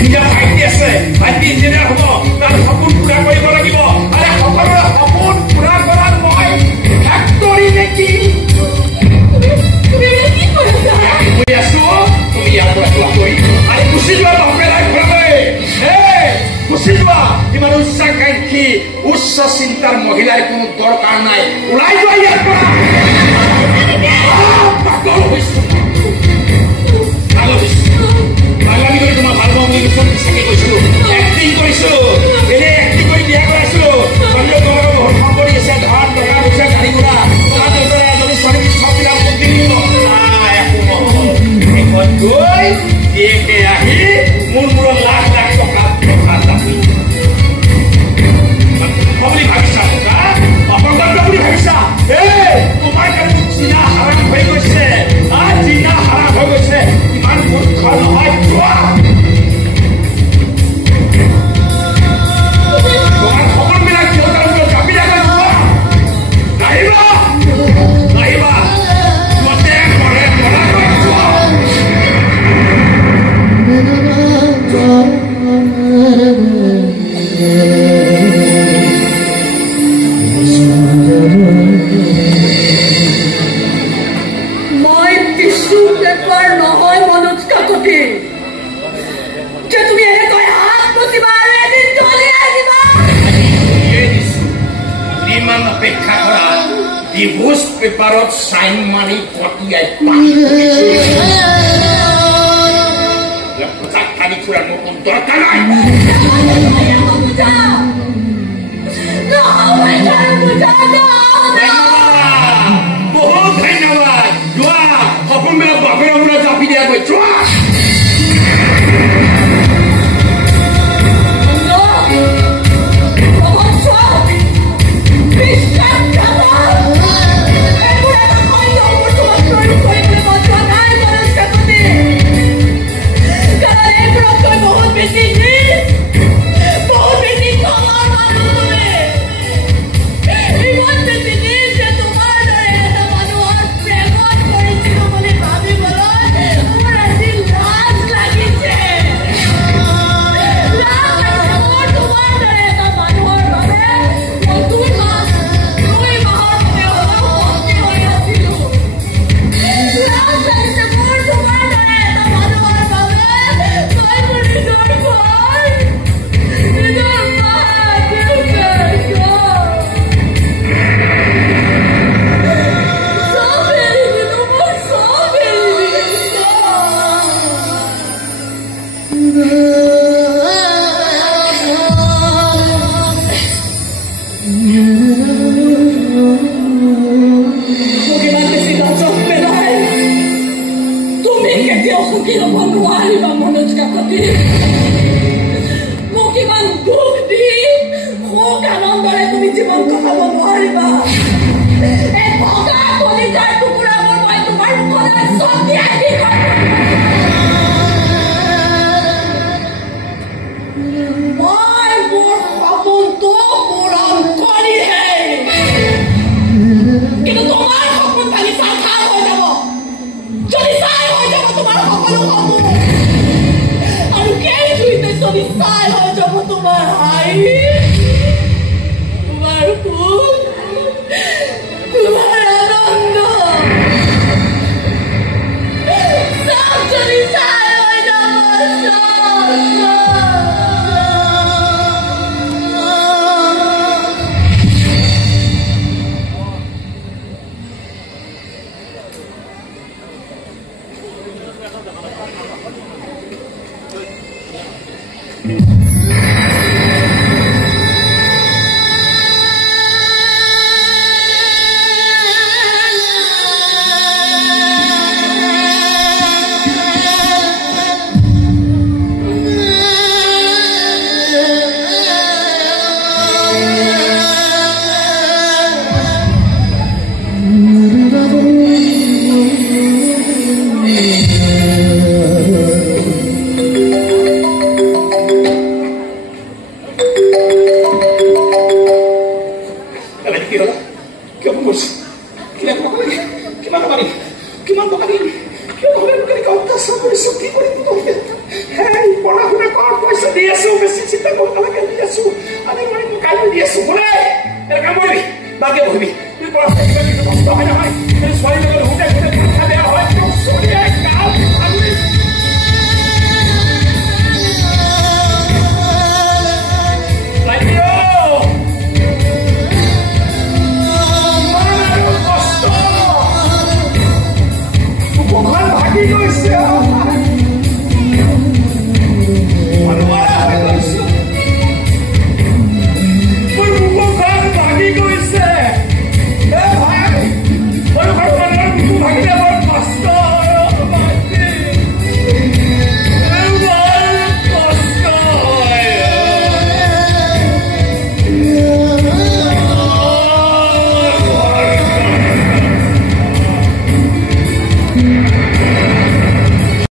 নিজা ভাইটি আছে ভাইটি ইঞ্জিনিয়াৰ হ'ব তাৰ সপোন পুৰা কৰিব লাগিব আৰে সকলোৰে সপোন পুৰা কৰাৰ মই ফেক্টৰী নেকি তুমি আছো তুমি ইয়াৰ পৰা যোৱাকৈ আৰে গুচি যোৱা নপেলাই ঘৰলৈ গুচি যোৱা ইমান উচ্চাকাংক্ষী উচ্চ চিন্তাৰ মহিলাৰ কোনো দৰকাৰ নাই ওলাই যোৱা ইয়াৰ পৰা পাগল হৈছো বাঙালী কৰি তোমাৰ ভাল পাওঁ বুলি চাগে কৈছো এক্টিং কৰিছো এনে এক্টিং কৰি বিয়া কৰাইছো তোমালোকে তোমালোকৰ বহুত সম্পত্তি আছে ধন টকা পইচা গাড়ী ঘোঁৰা তোমাৰ দেউতাৰে এজনী ছোৱালী চববিলাক বুদ্ধি দিব এখন গৈ একে আহি মোৰ মূৰত লাখ লাখ টকা দাবী বুলি ভাবিছা অপকৰ্ম বুলি ভাবিছা তোমাৰ কাৰণে চিনা হাৰাম হৈ গৈছে চিনা হাৰাম হৈ গৈছে ইমান মূৰ্খ নহয় তোমাৰ খবৰবিলাক দেউতাৰ জাপি যাবা নাহিবা নাহিবা মতে মৰে মৰা মই টিস্যু পেপাৰ নহয় মনোজ কাকতি যে তুমি এনেকৈ হাত মুচিবা আৰু এদিন জ্বলি আহিবা ইমান অপেক্ষা কৰা ডিভোৰ্চ পেপাৰত চাইন মাৰি পঠিয়াই কালি ফুৰাৰ নতুন দৰকাৰ নাই বহুত ধন্যবাদ যোৱা সপোনবিলাক বাপেৰ মূৰত জাপি দিয়াকৈ যোৱা দি আছো বেছি চিন্তা কৰিব নালাগে দি আছো আজি মই কাইলৈ দি আছো বোলে এটা কাম কৰিবি বাকে বহিবি তুই কৰা কিবা কিন্তু কষ্ট হয় নহয় ছোৱালী লগত ঘূৰে ঘূৰে বেয়া হয়